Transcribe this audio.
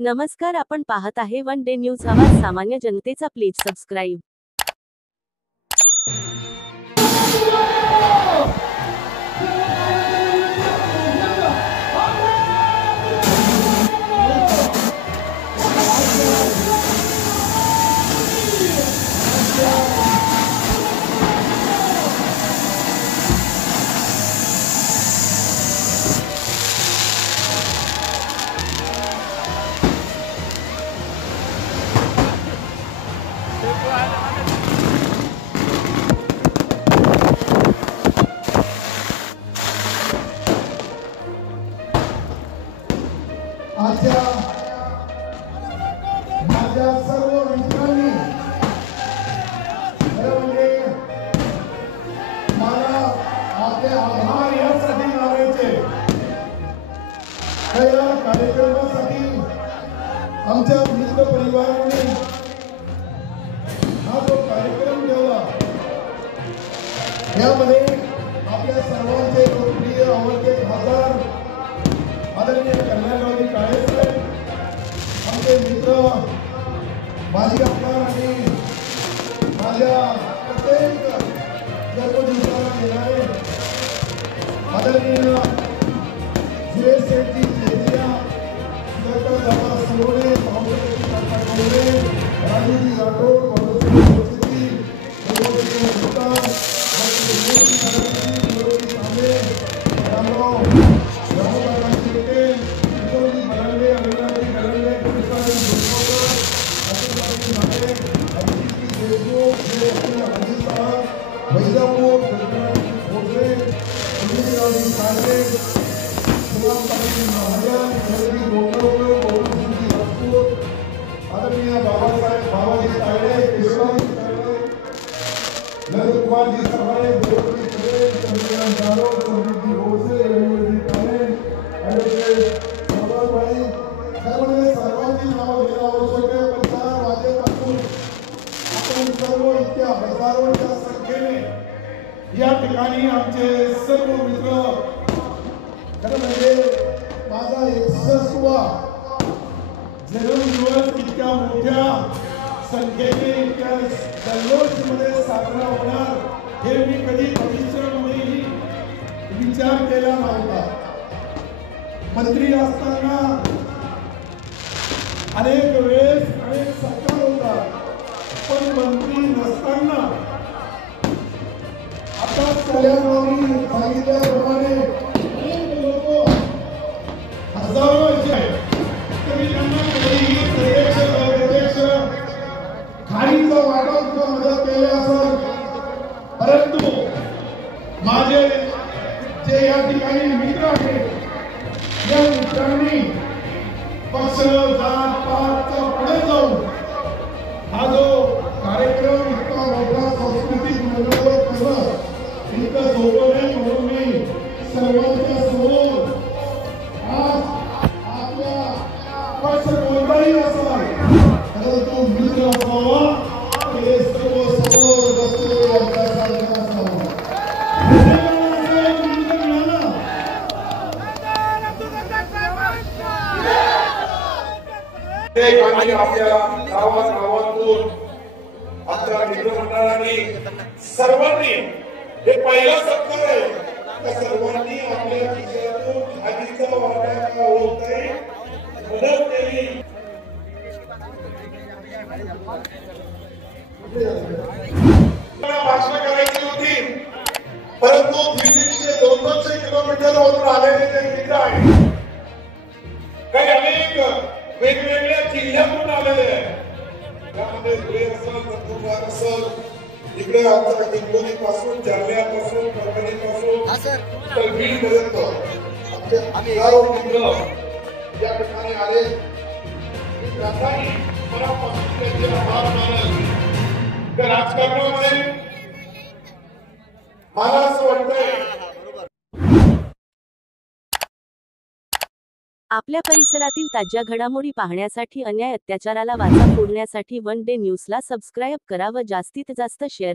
नमस्कार, आपण पाहत आहे वन डे न्यूज आवाज सामान्य जनतेचा. Please subscribe. आजच्या माझ्या सर्व मित्रांनी म्हणजे मला आपले आभार यासाठी मानायचे. या कार्यक्रमासाठी आमच्या मित्र परिवाराने हा जो कार्यक्रम ठेवला यामध्ये आपल्या सर्वांचे लोकप्रिय आवडते खासदार आदरणीय कल्याणरावजी काळे साहेब, आमचे मित्र माजी आमदार आणि माझ्या प्रत्येक जन्मदिवसाला येणारे आदरणीय सुरेश शेट्टी चेतिया, डॉक्टर दादा सोने, भाऊसाहेब काका डोंगरे, राजूजी राठोड, भाऊसाहेब जोशी, देवजी गुप्ता, आदरणीय बाबासाहेब बाबाजी तायडे, नंदकुमारजी सहारे, देवजी सुरेश, चंद्रकांत जाधव, संदीपजी भोसले, रविजी काळे, ॲडव्होकेट सर्वांभाई, त्यामध्ये सर्वांची नावं घेणं आवश्यक आहे. पण 4 वाजेपासून आपण सर्व इतक्या हजारोच्या संख्येने या ठिकाणी आमचे सर्व मित्र, खरं म्हणजे माझा 61वा जन्मदिवस इतक्या मोठ्या संख्येने इतक्या जल्लोषमध्ये साजरा होणार हे मी कधी भविष्यामध्येही विचार केला नव्हता. मंत्री असताना अनेक वेळेस अनेक सरकार होता, पण मंत्री नसताना आता कल्याणरावजी सांगितल्याप्रमाणे अनेक लोक हजारोचे आहेत. खारीचा वाटा सुद्धा मदत केली असेल, परंतु माझे जे या ठिकाणी मित्र आहेत या मित्रांनी पक्ष जात पातच्या पुढे जाऊन हा जो कार्यक्रम इतका मोठा सांस्कृतिक मनोरंजन करणं इतकं सोपं नाही. म्हणून मी सर्वांच्या समोर आज आपल्या पक्ष कोणताही असाल परंतु मित्र असावा, ते सर्व समोर बसलेले आपल्यासारखा असावा. आणि आपल्या गावातून आपल्या मित्रमंडळांनी सर्वांनी हे पहिला सत्कार आहे. त्या सर्वांनी आपल्या खिशातून खादीचा वाटा होत आहे मदत केली. भाषण करायची होती, परंतु 150-200 किलोमीटरवरून आलेले ते मित्र आहेत. काही अनेक वेगवेगळ्या जिल्ह्यातून आलेले आहेत. त्यामध्ये धुळे असेल, नंदुरबार असेल, इकडे आमच्या हिंगोली पासून, जालन्यापासून, परभणीपासून तर बीडपर्यंत आमचे हजारो मित्र या ठिकाणी आले. त्याचाही मनापासून त्यांचे आभार मानत तर राजकारणामध्ये मला असं वाटतंय आपल्या परिसरातील ताज्या घडामोडी पाहण्यासाठी, अन्याय अत्याचाराला वाचा फोडण्यासाठी वन डे न्यूजला सबस्क्राईब करा व जास्तीत जास्त शेअर